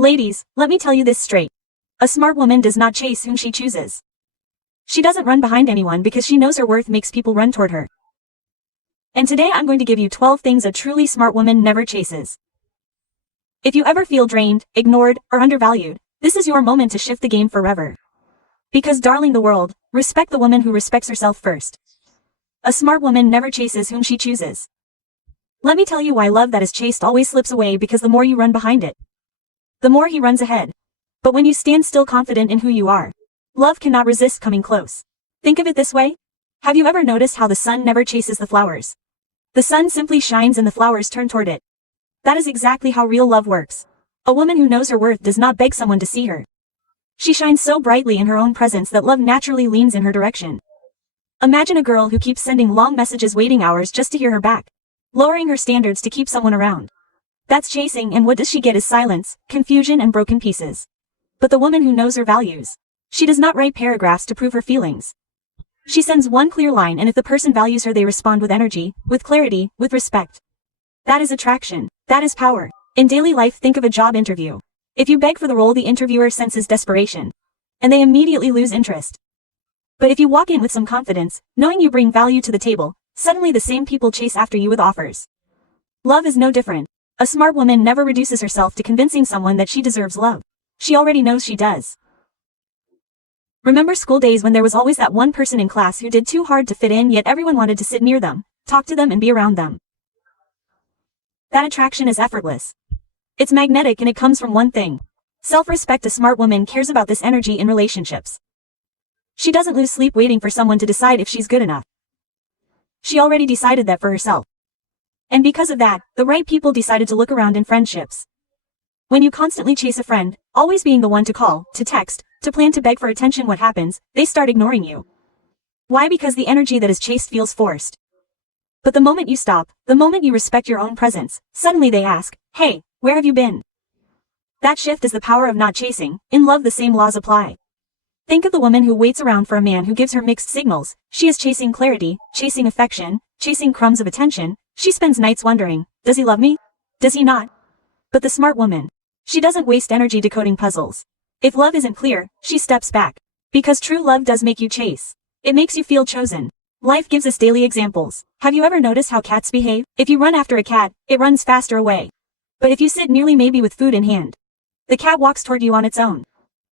Ladies, let me tell you this straight. A smart woman does not chase whom she chooses. She doesn't run behind anyone because she knows her worth makes people run toward her. And today I'm going to give you 12 things a truly smart woman never chases. If you ever feel drained, ignored, or undervalued, this is your moment to shift the game forever. Because darling the world, respect the woman who respects herself first. A smart woman never chases whom she chooses. Let me tell you why love that is chased always slips away, because the more you run behind it, the more he runs ahead. But when you stand still confident in who you are, love cannot resist coming close. Think of it this way. Have you ever noticed how the sun never chases the flowers? The sun simply shines and the flowers turn toward it. That is exactly how real love works. A woman who knows her worth does not beg someone to see her. She shines so brightly in her own presence that love naturally leans in her direction. Imagine a girl who keeps sending long messages, waiting hours just to hear her back, lowering her standards to keep someone around. That's chasing, and what does she get is silence, confusion, and broken pieces. But the woman who knows her values, she does not write paragraphs to prove her feelings. She sends one clear line, and if the person values her, they respond with energy, with clarity, with respect. That is attraction. That is power. In daily life, think of a job interview. If you beg for the role, the interviewer senses desperation, and they immediately lose interest. But if you walk in with some confidence, knowing you bring value to the table, suddenly the same people chase after you with offers. Love is no different. A smart woman never reduces herself to convincing someone that she deserves love. She already knows she does. Remember school days when there was always that one person in class who did too hard to fit in, yet everyone wanted to sit near them, talk to them, and be around them? That attraction is effortless. It's magnetic, and it comes from one thing: self-respect. A smart woman cares about this energy in relationships. She doesn't lose sleep waiting for someone to decide if she's good enough. She already decided that for herself. And because of that, the right people decided to look around in friendships. When you constantly chase a friend, always being the one to call, to text, to plan, to beg for attention, what happens? They start ignoring you. Why? Because the energy that is chased feels forced. But the moment you stop, the moment you respect your own presence, suddenly they ask, "Hey, where have you been?" That shift is the power of not chasing. In love, the same laws apply. Think of the woman who waits around for a man who gives her mixed signals. She is chasing clarity, chasing affection, chasing crumbs of attention. She spends nights wondering, does he love me? Does he not? But the smart woman, she doesn't waste energy decoding puzzles. If love isn't clear, she steps back. Because true love does make you chase. It makes you feel chosen. Life gives us daily examples. Have you ever noticed how cats behave? If you run after a cat, it runs faster away. But if you sit nearly, maybe with food in hand, the cat walks toward you on its own.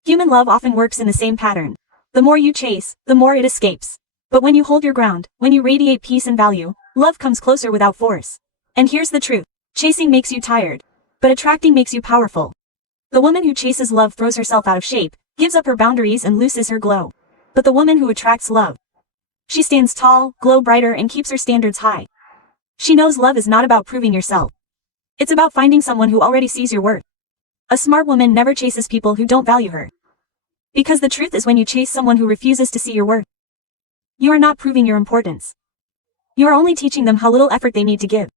Human love often works in the same pattern. The more you chase, the more it escapes. But when you hold your ground, when you radiate peace and value, love comes closer without force. And here's the truth. Chasing makes you tired, but attracting makes you powerful. The woman who chases love throws herself out of shape, gives up her boundaries, and loses her glow. But the woman who attracts love, she stands tall, glow brighter, and keeps her standards high. She knows love is not about proving yourself. It's about finding someone who already sees your worth. A smart woman never chases people who don't value her. Because the truth is, when you chase someone who refuses to see your worth, you are not proving your importance. You are only teaching them how little effort they need to give.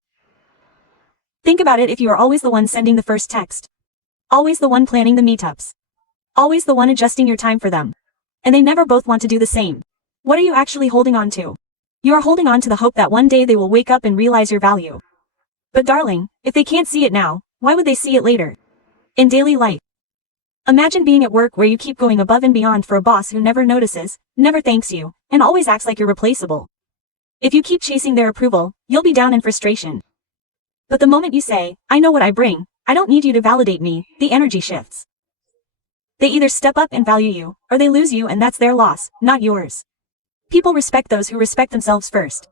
Think about it. If you are always the one sending the first text, always the one planning the meetups, always the one adjusting your time for them, and they never both want to do the same, what are you actually holding on to? You are holding on to the hope that one day they will wake up and realize your value. But darling, if they can't see it now, why would they see it later? In daily life, imagine being at work where you keep going above and beyond for a boss who never notices, never thanks you, and always acts like you're replaceable. If you keep chasing their approval, you'll be down in frustration. But the moment you say, "I know what I bring, I don't need you to validate me," the energy shifts. They either step up and value you, or they lose you, and that's their loss, not yours. People respect those who respect themselves first.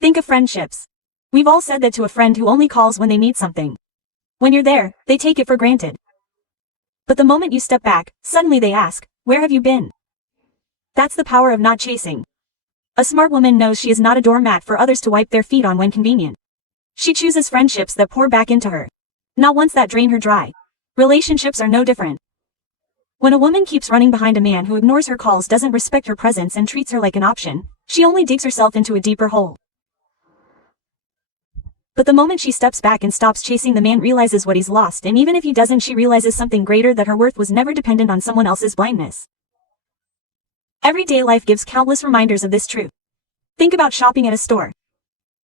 Think of friendships. We've all said that to a friend who only calls when they need something. When you're there, they take it for granted. But the moment you step back, suddenly they ask, "Where have you been?" That's the power of not chasing. A smart woman knows she is not a doormat for others to wipe their feet on when convenient. She chooses friendships that pour back into her, not ones that drain her dry. Relationships are no different. When a woman keeps running behind a man who ignores her calls, doesn't respect her presence, and treats her like an option, she only digs herself into a deeper hole. But the moment she steps back and stops chasing, the man realizes what he's lost, and even if he doesn't, she realizes something greater, that her worth was never dependent on someone else's blindness. Everyday life gives countless reminders of this truth. Think about shopping at a store.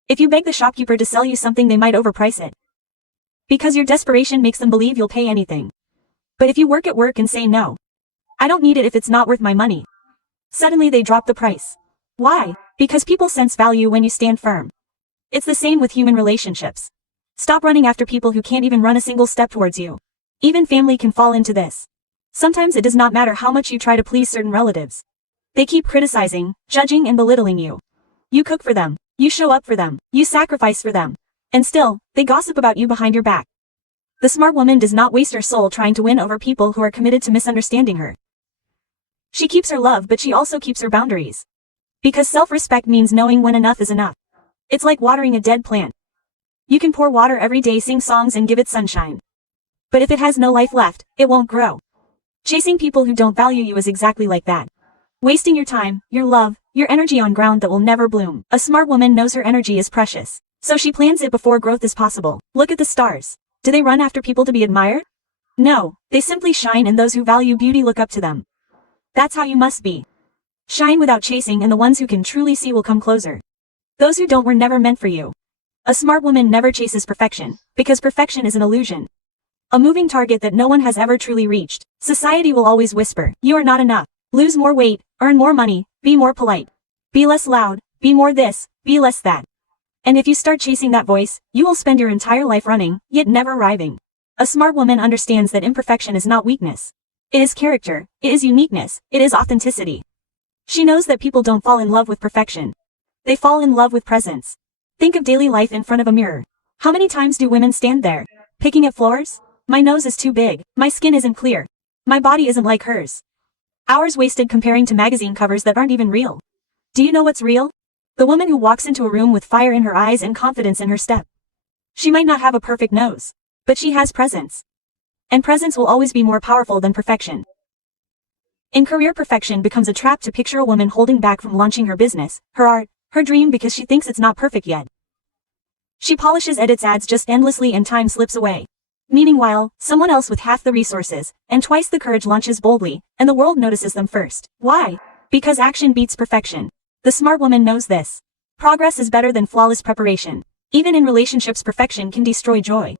If you beg the shopkeeper to sell you something, they might overprice it. Because your desperation makes them believe you'll pay anything. But if you work at work and say no, I don't need it if it's not worth my money, suddenly they drop the price. Why? Because people sense value when you stand firm. It's the same with human relationships. Stop running after people who can't even run a single step towards you. Even family can fall into this. Sometimes it does not matter how much you try to please certain relatives. They keep criticizing, judging and belittling you. You cook for them, you show up for them, you sacrifice for them. And still, they gossip about you behind your back. The smart woman does not waste her soul trying to win over people who are committed to misunderstanding her. She keeps her love, but she also keeps her boundaries. Because self-respect means knowing when enough is enough. It's like watering a dead plant. You can pour water every day, sing songs and give it sunshine. But if it has no life left, it won't grow. Chasing people who don't value you is exactly like that. Wasting your time, your love, your energy on ground that will never bloom. A smart woman knows her energy is precious, so she plans it before growth is possible. Look at the stars. Do they run after people to be admired? No, they simply shine and those who value beauty look up to them. That's how you must be. Shine without chasing and the ones who can truly see will come closer. Those who don't were never meant for you. A smart woman never chases perfection, because perfection is an illusion. A moving target that no one has ever truly reached. Society will always whisper, you are not enough. Lose more weight, earn more money, be more polite. Be less loud, be more this, be less that. And if you start chasing that voice, you will spend your entire life running, yet never arriving. A smart woman understands that imperfection is not weakness. It is character, it is uniqueness, it is authenticity. She knows that people don't fall in love with perfection. They fall in love with presence. Think of daily life in front of a mirror. How many times do women stand there, picking at floors? My nose is too big, my skin isn't clear. My body isn't like hers. Hours wasted comparing to magazine covers that aren't even real. Do you know what's real? The woman who walks into a room with fire in her eyes and confidence in her step. She might not have a perfect nose, but she has presence. And presence will always be more powerful than perfection. In career, perfection becomes a trap to picture a woman holding back from launching her business, her art, her dream because she thinks it's not perfect yet. She polishes, edits ads just endlessly and time slips away. Meanwhile, someone else with half the resources, and twice the courage launches boldly, and the world notices them first. Why? Because action beats perfection. The smart woman knows this. Progress is better than flawless preparation. Even in relationships, perfection can destroy joy.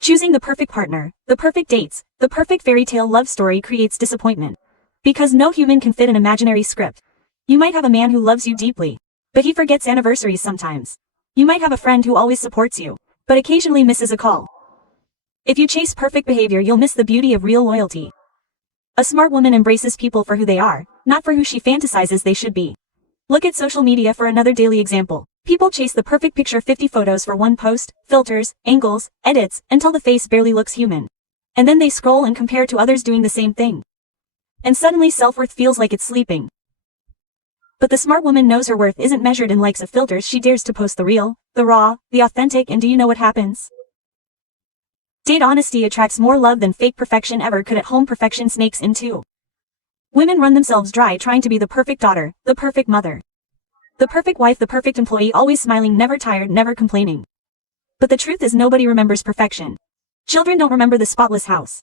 Choosing the perfect partner, the perfect dates, the perfect fairy tale love story creates disappointment. Because no human can fit an imaginary script. You might have a man who loves you deeply, but he forgets anniversaries sometimes. You might have a friend who always supports you, but occasionally misses a call. If you chase perfect behavior, you'll miss the beauty of real loyalty. A smart woman embraces people for who they are, not for who she fantasizes they should be. Look at social media for another daily example. People chase the perfect picture, 50 photos for one post, filters, angles, edits, until the face barely looks human. And then they scroll and compare to others doing the same thing. And suddenly self-worth feels like it's sleeping. But the smart woman knows her worth isn't measured in likes of filters. She dares to post the real, the raw, the authentic, and do you know what happens? Date honesty attracts more love than fake perfection ever could. At home, perfection snakes in too. Women run themselves dry trying to be the perfect daughter, the perfect mother, the perfect wife, the perfect employee, always smiling, never tired, never complaining. But the truth is nobody remembers perfection. Children don't remember the spotless house.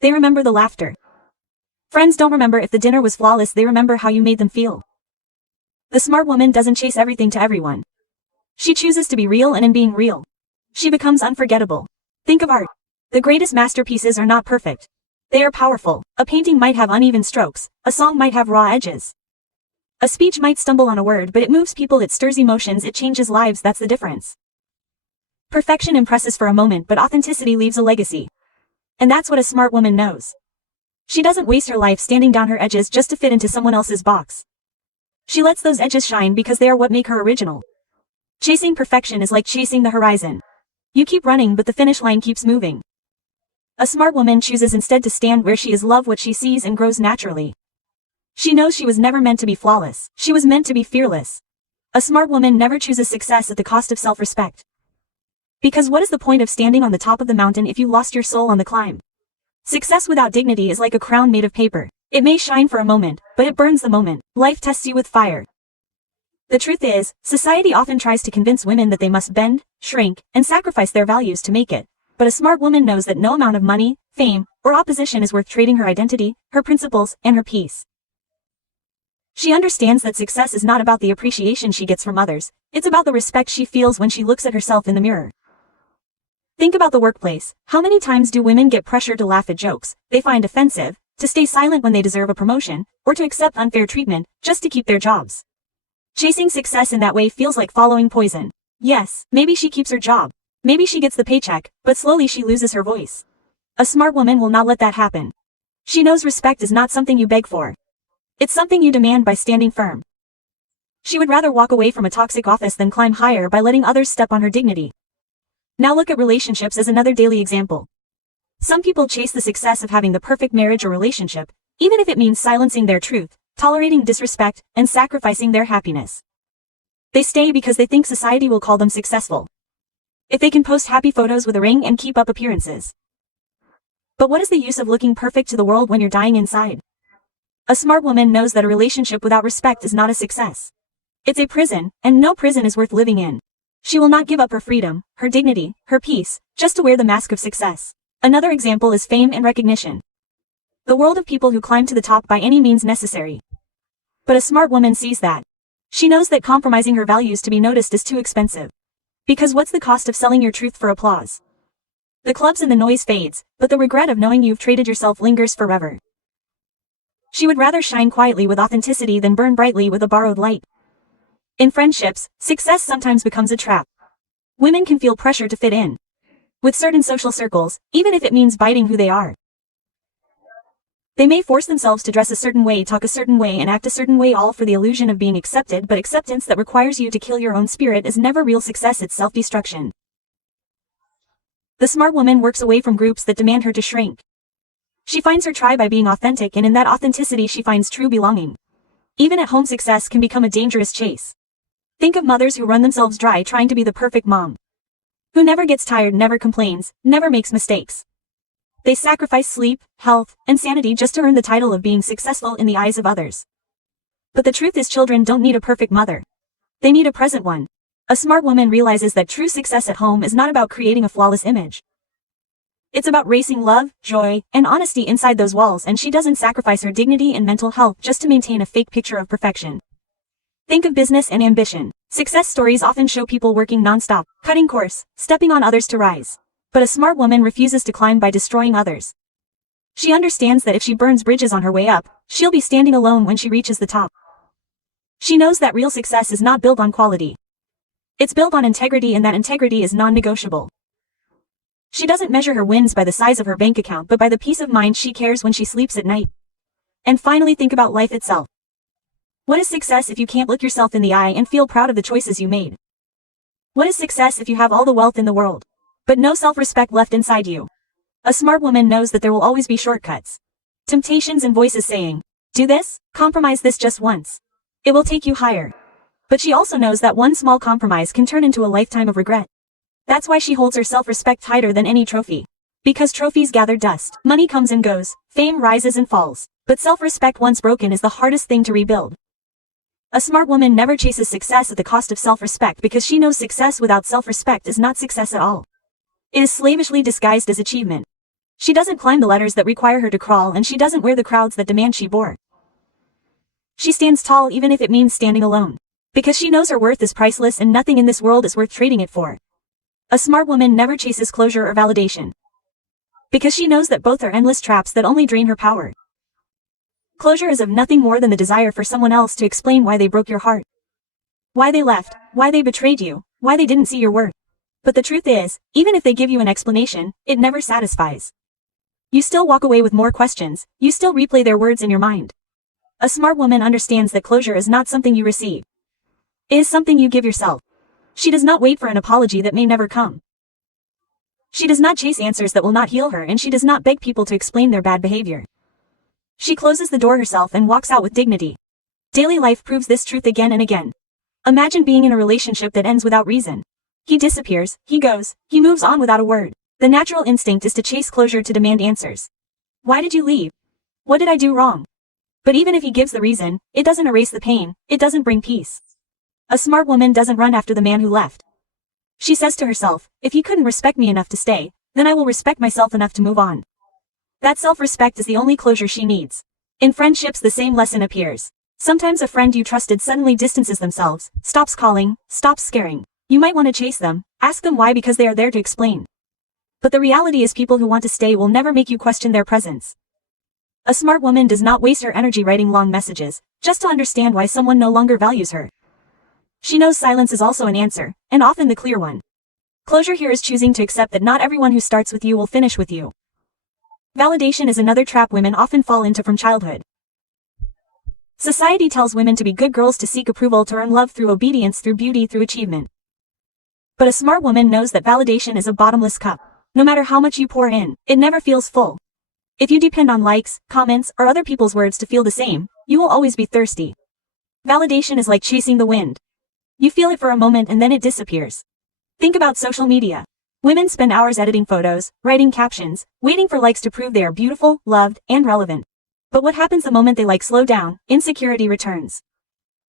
They remember the laughter. Friends don't remember if the dinner was flawless, they remember how you made them feel. The smart woman doesn't chase everything to everyone. She chooses to be real, and in being real, she becomes unforgettable. Think of art. The greatest masterpieces are not perfect. They are powerful. A painting might have uneven strokes, a song might have raw edges. A speech might stumble on a word, but it moves people, it stirs emotions, it changes lives. That's the difference. Perfection impresses for a moment, but authenticity leaves a legacy. And that's what a smart woman knows. She doesn't waste her life standing down her edges just to fit into someone else's box. She lets those edges shine because they are what make her original. Chasing perfection is like chasing the horizon. You keep running, but the finish line keeps moving. A smart woman chooses instead to stand where she is, love what she sees, and grows naturally. She knows she was never meant to be flawless. She was meant to be fearless. A smart woman never chooses success at the cost of self-respect. Because what is the point of standing on the top of the mountain if you lost your soul on the climb? Success without dignity is like a crown made of paper. It may shine for a moment, but it burns the moment. Life tests you with fire. The truth is, society often tries to convince women that they must bend, shrink, and sacrifice their values to make it. But a smart woman knows that no amount of money, fame, or opposition is worth trading her identity, her principles, and her peace. She understands that success is not about the appreciation she gets from others, it's about the respect she feels when she looks at herself in the mirror. Think about the workplace. How many times do women get pressure to laugh at jokes they find offensive, to stay silent when they deserve a promotion, or to accept unfair treatment just to keep their jobs? Chasing success in that way feels like following poison. Yes, maybe she keeps her job. Maybe she gets the paycheck, but slowly she loses her voice. A smart woman will not let that happen. She knows respect is not something you beg for. It's something you demand by standing firm. She would rather walk away from a toxic office than climb higher by letting others step on her dignity. Now look at relationships as another daily example. Some people chase the success of having the perfect marriage or relationship, even if it means silencing their truth, tolerating disrespect, and sacrificing their happiness. They stay because they think society will call them successful. If they can post happy photos with a ring and keep up appearances. But what is the use of looking perfect to the world when you're dying inside? A smart woman knows that a relationship without respect is not a success. It's a prison, and no prison is worth living in. She will not give up her freedom, her dignity, her peace, just to wear the mask of success. Another example is fame and recognition. The world of people who climb to the top by any means necessary. But a smart woman sees that. She knows that compromising her values to be noticed is too expensive. Because what's the cost of selling your truth for applause? The clubs and the noise fades, but the regret of knowing you've traded yourself lingers forever. She would rather shine quietly with authenticity than burn brightly with a borrowed light. In friendships, success sometimes becomes a trap. Women can feel pressure to fit in with certain social circles, even if it means biting who they are. They may force themselves to dress a certain way, talk a certain way, and act a certain way, all for the illusion of being accepted, but acceptance that requires you to kill your own spirit is never real success, it's self-destruction. The smart woman works away from groups that demand her to shrink. She finds her tribe by being authentic, and in that authenticity she finds true belonging. Even at home, success can become a dangerous chase. Think of mothers who run themselves dry trying to be the perfect mom. Who never gets tired, never complains, never makes mistakes. They sacrifice sleep, health, and sanity just to earn the title of being successful in the eyes of others. But the truth is, children don't need a perfect mother. They need a present one. A smart woman realizes that true success at home is not about creating a flawless image. It's about raising love, joy, and honesty inside those walls, and she doesn't sacrifice her dignity and mental health just to maintain a fake picture of perfection. Think of business and ambition. Success stories often show people working non-stop, cutting course, stepping on others to rise. But a smart woman refuses to climb by destroying others. She understands that if she burns bridges on her way up, she'll be standing alone when she reaches the top. She knows that real success is not built on quality. It's built on integrity, and that integrity is non-negotiable. She doesn't measure her wins by the size of her bank account, but by the peace of mind she cares when she sleeps at night. And finally, think about life itself. What is success if you can't look yourself in the eye and feel proud of the choices you made? What is success if you have all the wealth in the world, but no self-respect left inside you? A smart woman knows that there will always be shortcuts, temptations, and voices saying, do this, compromise this just once. It will take you higher. But she also knows that one small compromise can turn into a lifetime of regret. That's why she holds her self-respect tighter than any trophy. Because trophies gather dust, money comes and goes, fame rises and falls, but self-respect once broken is the hardest thing to rebuild. A smart woman never chases success at the cost of self-respect, because she knows success without self-respect is not success at all. It is slavishly disguised as achievement. She doesn't climb the ladders that require her to crawl, and she doesn't wear the crowds that demand she bore. She stands tall even if it means standing alone. Because she knows her worth is priceless, and nothing in this world is worth trading it for. A smart woman never chases closure or validation. Because she knows that both are endless traps that only drain her power. Closure is of nothing more than the desire for someone else to explain why they broke your heart. Why they left, why they betrayed you, why they didn't see your worth. But the truth is, even if they give you an explanation, it never satisfies. You still walk away with more questions, you still replay their words in your mind. A smart woman understands that closure is not something you receive. It is something you give yourself. She does not wait for an apology that may never come. She does not chase answers that will not heal her, and she does not beg people to explain their bad behavior. She closes the door herself and walks out with dignity. Daily life proves this truth again and again. Imagine being in a relationship that ends without reason. He disappears, he goes, he moves on without a word. The natural instinct is to chase closure, to demand answers. Why did you leave? What did I do wrong? But even if he gives the reason, it doesn't erase the pain, it doesn't bring peace. A smart woman doesn't run after the man who left. She says to herself, if he couldn't respect me enough to stay, then I will respect myself enough to move on. That self-respect is the only closure she needs. In friendships, the same lesson appears. Sometimes a friend you trusted suddenly distances themselves, stops calling, stops caring. You might want to chase them, ask them why, because they are there to explain. But the reality is people who want to stay will never make you question their presence. A smart woman does not waste her energy writing long messages, just to understand why someone no longer values her. She knows silence is also an answer, and often the clear one. Closure here is choosing to accept that not everyone who starts with you will finish with you. Validation is another trap women often fall into from childhood. Society tells women to be good girls, to seek approval, to earn love through obedience, through beauty, through achievement. But a smart woman knows that validation is a bottomless cup. No matter how much you pour in, it never feels full. If you depend on likes, comments, or other people's words to feel the same, you will always be thirsty. Validation is like chasing the wind. You feel it for a moment and then it disappears. Think about social media. Women spend hours editing photos, writing captions, waiting for likes to prove they are beautiful, loved, and relevant. But what happens the moment they slow down? Insecurity returns.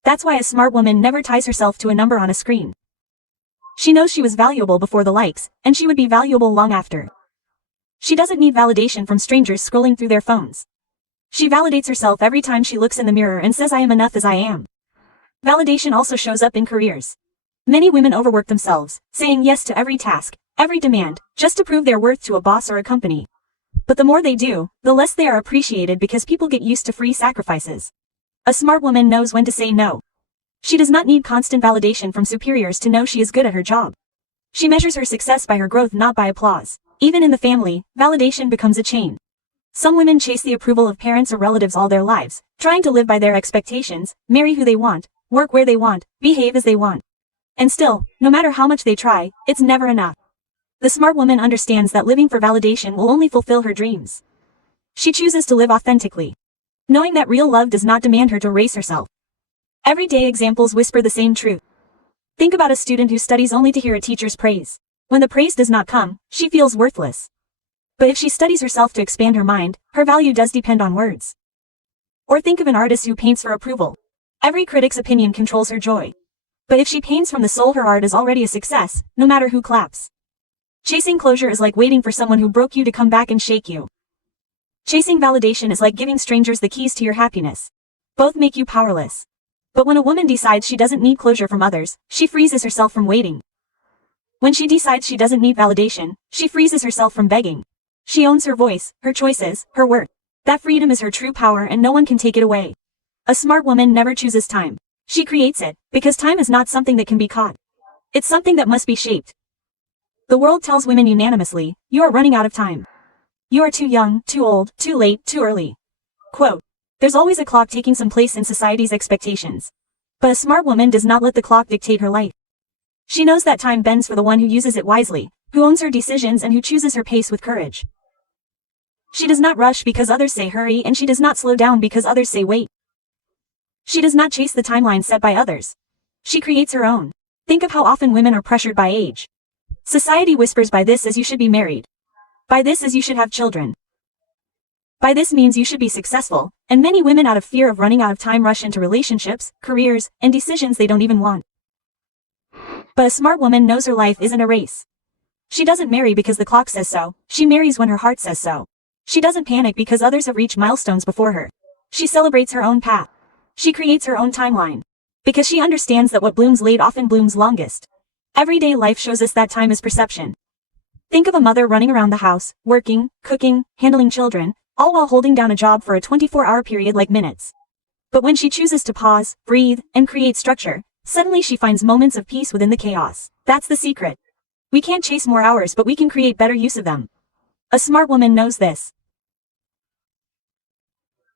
That's why a smart woman never ties herself to a number on a screen. She knows she was valuable before the likes, and she would be valuable long after. She doesn't need validation from strangers scrolling through their phones. She validates herself every time she looks in the mirror and says, "I am enough as I am." Validation also shows up in careers. Many women overwork themselves, saying yes to every task, every demand, just to prove their worth to a boss or a company. But the more they do, the less they are appreciated because people get used to free sacrifices. A smart woman knows when to say no. She does not need constant validation from superiors to know she is good at her job. She measures her success by her growth, not by applause. Even in the family, validation becomes a chain. Some women chase the approval of parents or relatives all their lives, trying to live by their expectations, marry who they want, work where they want, behave as they want. And still, no matter how much they try, it's never enough. The smart woman understands that living for validation will only fulfill her dreams. She chooses to live authentically, knowing that real love does not demand her to erase herself. Everyday examples whisper the same truth. Think about a student who studies only to hear a teacher's praise. When the praise does not come, she feels worthless. But if she studies herself to expand her mind, her value does depend on words. Or think of an artist who paints for approval. Every critic's opinion controls her joy. But if she paints from the soul, her art is already a success, no matter who claps. Chasing closure is like waiting for someone who broke you to come back and shake you. Chasing validation is like giving strangers the keys to your happiness. Both make you powerless. But when a woman decides she doesn't need closure from others, she freezes herself from waiting. When she decides she doesn't need validation, she freezes herself from begging. She owns her voice, her choices, her worth. That freedom is her true power and no one can take it away. A smart woman never chooses time. She creates it, because time is not something that can be caught. It's something that must be shaped. The world tells women unanimously, "You are running out of time. You are too young, too old, too late, too early." Quote, "There's always a clock taking some place in society's expectations. But a smart woman does not let the clock dictate her life. She knows that time bends for the one who uses it wisely, who owns her decisions and who chooses her pace with courage. She does not rush because others say hurry, and she does not slow down because others say wait. She does not chase the timeline set by others. She creates her own. Think of how often women are pressured by age. Society whispers, "By this as you should be married. By this as you should have children. By this means you should be successful," and many women out of fear of running out of time rush into relationships, careers, and decisions they don't even want. But a smart woman knows her life isn't a race. She doesn't marry because the clock says so, she marries when her heart says so. She doesn't panic because others have reached milestones before her. She celebrates her own path. She creates her own timeline. Because she understands that what blooms late often blooms longest. Everyday life shows us that time is perception. Think of a mother running around the house, working, cooking, handling children, all while holding down a job for a 24-hour period like minutes. But when she chooses to pause, breathe, and create structure, suddenly she finds moments of peace within the chaos. That's the secret. We can't chase more hours, but we can create better use of them. A smart woman knows this.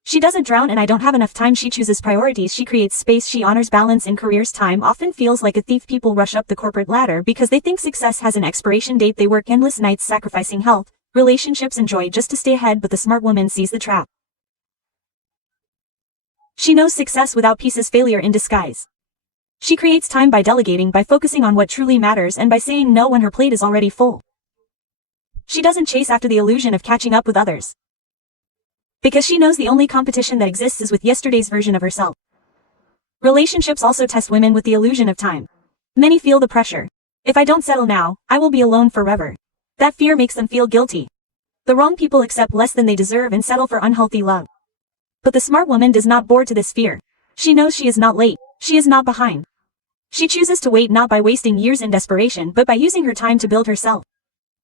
She doesn't drown in "I don't have enough time." She chooses priorities. She creates space. She honors balance in careers. Time often feels like a thief. People rush up the corporate ladder because they think success has an expiration date. They work endless nights, sacrificing health, relationships, and joy just to stay ahead. But the smart woman sees the trap. She knows success without peace is failure in disguise. She creates time by delegating, by focusing on what truly matters, and by saying no when her plate is already full. She doesn't chase after the illusion of catching up with others. Because she knows the only competition that exists is with yesterday's version of herself. Relationships also test women with the illusion of time. Many feel the pressure. If I don't settle now, I will be alone forever. That fear makes them feel guilty. The wrong people accept less than they deserve and settle for unhealthy love. But the smart woman does not bow to this fear. She knows she is not late. She is not behind. She chooses to wait, not by wasting years in desperation, but by using her time to build herself.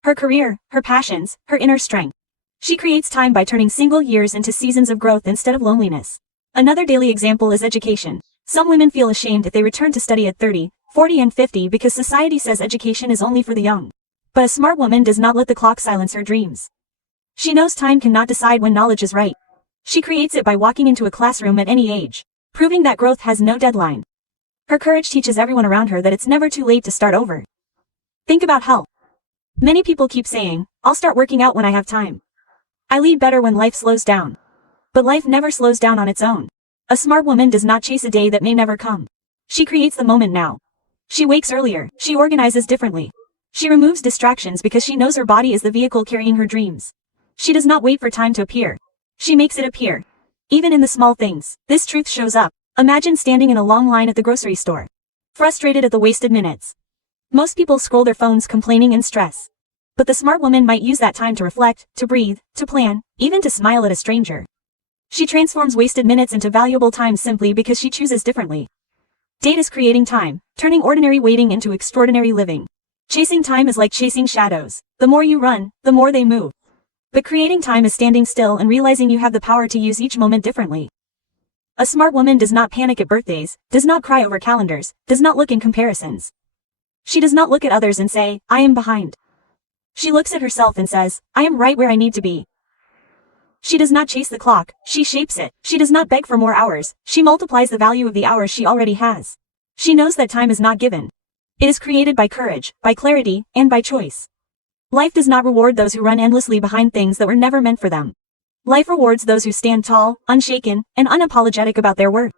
her career, her passions, her inner strength. She creates time by turning single years into seasons of growth instead of loneliness. Another daily example is education. Some women feel ashamed if they return to study at 30, 40 and 50 because society says education is only for the young. But a smart woman does not let the clock silence her dreams. She knows time cannot decide when knowledge is right. She creates it by walking into a classroom at any age, proving that growth has no deadline. Her courage teaches everyone around her that it's never too late to start over. Think about health. Many people keep saying, I'll start working out when I have time. I lead better when life slows down. But life never slows down on its own. A smart woman does not chase a day that may never come. She creates the moment now. She wakes earlier, she organizes differently. She removes distractions because she knows her body is the vehicle carrying her dreams. She does not wait for time to appear. She makes it appear. Even in the small things, this truth shows up. Imagine standing in a long line at the grocery store, frustrated at the wasted minutes. Most people scroll their phones complaining and stress. But the smart woman might use that time to reflect, to breathe, to plan, even to smile at a stranger. She transforms wasted minutes into valuable time simply because she chooses differently. Date is creating time, turning ordinary waiting into extraordinary living. Chasing time is like chasing shadows. The more you run, the more they move. But creating time is standing still and realizing you have the power to use each moment differently. A smart woman does not panic at birthdays, does not cry over calendars, does not look in comparisons. She does not look at others and say, I am behind. She looks at herself and says, I am right where I need to be. She does not chase the clock, she shapes it. She does not beg for more hours, she multiplies the value of the hours she already has. She knows that time is not given. It is created by courage, by clarity, and by choice. Life does not reward those who run endlessly behind things that were never meant for them. Life rewards those who stand tall, unshaken, and unapologetic about their worth.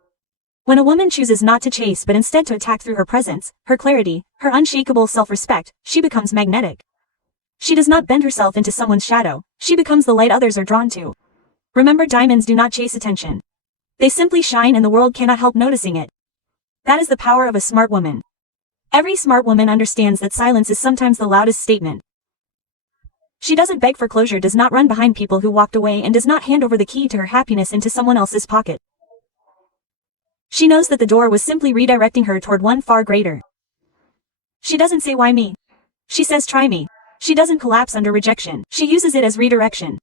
When a woman chooses not to chase but instead to attack through her presence, her clarity, her unshakable self-respect, she becomes magnetic. She does not bend herself into someone's shadow, she becomes the light others are drawn to. Remember, diamonds do not chase attention. They simply shine and the world cannot help noticing it. That is the power of a smart woman. Every smart woman understands that silence is sometimes the loudest statement. She doesn't beg for closure, does not run behind people who walked away, and does not hand over the key to her happiness into someone else's pocket. She knows that the door was simply redirecting her toward one far greater. She doesn't say why me. She says try me. She doesn't collapse under rejection. She uses it as redirection.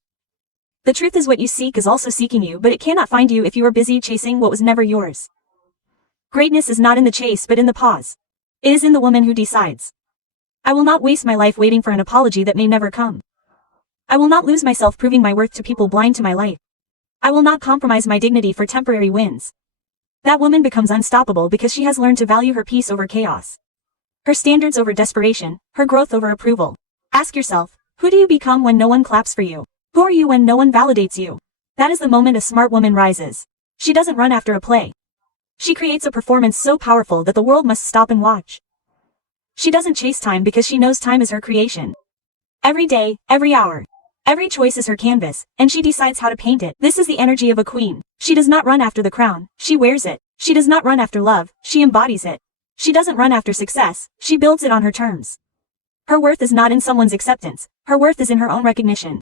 The truth is what you seek is also seeking you, but it cannot find you if you are busy chasing what was never yours. Greatness is not in the chase but in the pause. It is in the woman who decides. I will not waste my life waiting for an apology that may never come. I will not lose myself proving my worth to people blind to my light. I will not compromise my dignity for temporary wins. That woman becomes unstoppable because she has learned to value her peace over chaos. Her standards over desperation, her growth over approval. Ask yourself, who do you become when no one claps for you? Who are you when no one validates you? That is the moment a smart woman rises. She doesn't run after a play. She creates a performance so powerful that the world must stop and watch. She doesn't chase time because she knows time is her creation. Every day, every hour, every choice is her canvas, and she decides how to paint it. This is the energy of a queen. She does not run after the crown, she wears it. She does not run after love, she embodies it. She doesn't run after success, she builds it on her terms. Her worth is not in someone's acceptance, her worth is in her own recognition.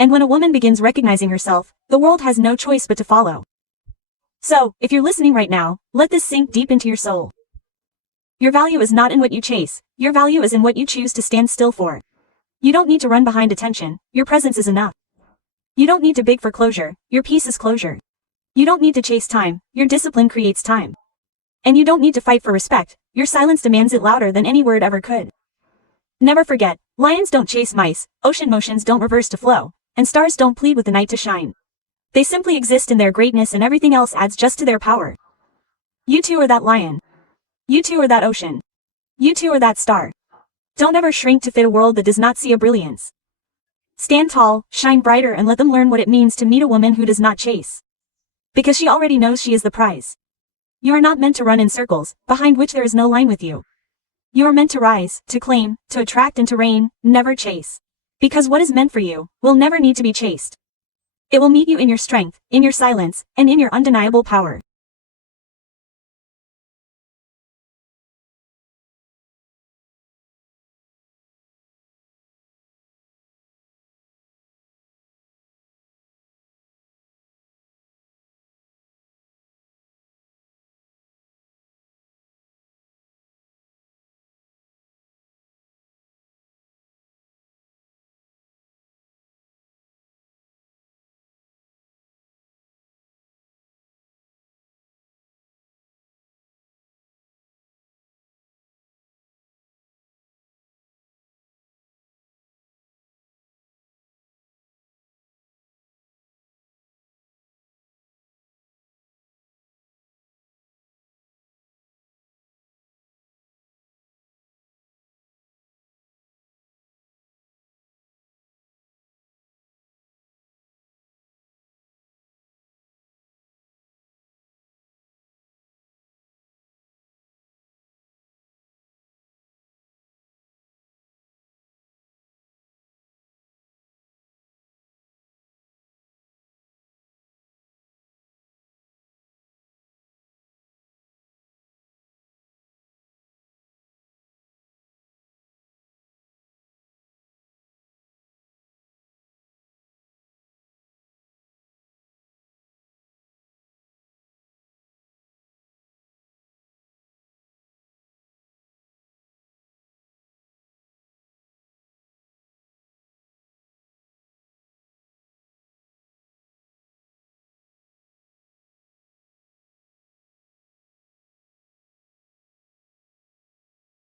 And when a woman begins recognizing herself, the world has no choice but to follow. So, if you're listening right now, let this sink deep into your soul. Your value is not in what you chase, your value is in what you choose to stand still for. You don't need to run behind attention, your presence is enough. You don't need to beg for closure, your peace is closure. You don't need to chase time, your discipline creates time. And you don't need to fight for respect, your silence demands it louder than any word ever could. Never forget, lions don't chase mice, ocean motions don't reverse to flow, and stars don't plead with the night to shine. They simply exist in their greatness and everything else adds just to their power. You too are that lion. You too are that ocean. You too are that star. Don't ever shrink to fit a world that does not see a brilliance. Stand tall, shine brighter, and let them learn what it means to meet a woman who does not chase. Because she already knows she is the prize. You are not meant to run in circles, behind which there is no line with you. You are meant to rise, to claim, to attract and to reign, never chase. Because what is meant for you, will never need to be chased. It will meet you in your strength, in your silence, and in your undeniable power.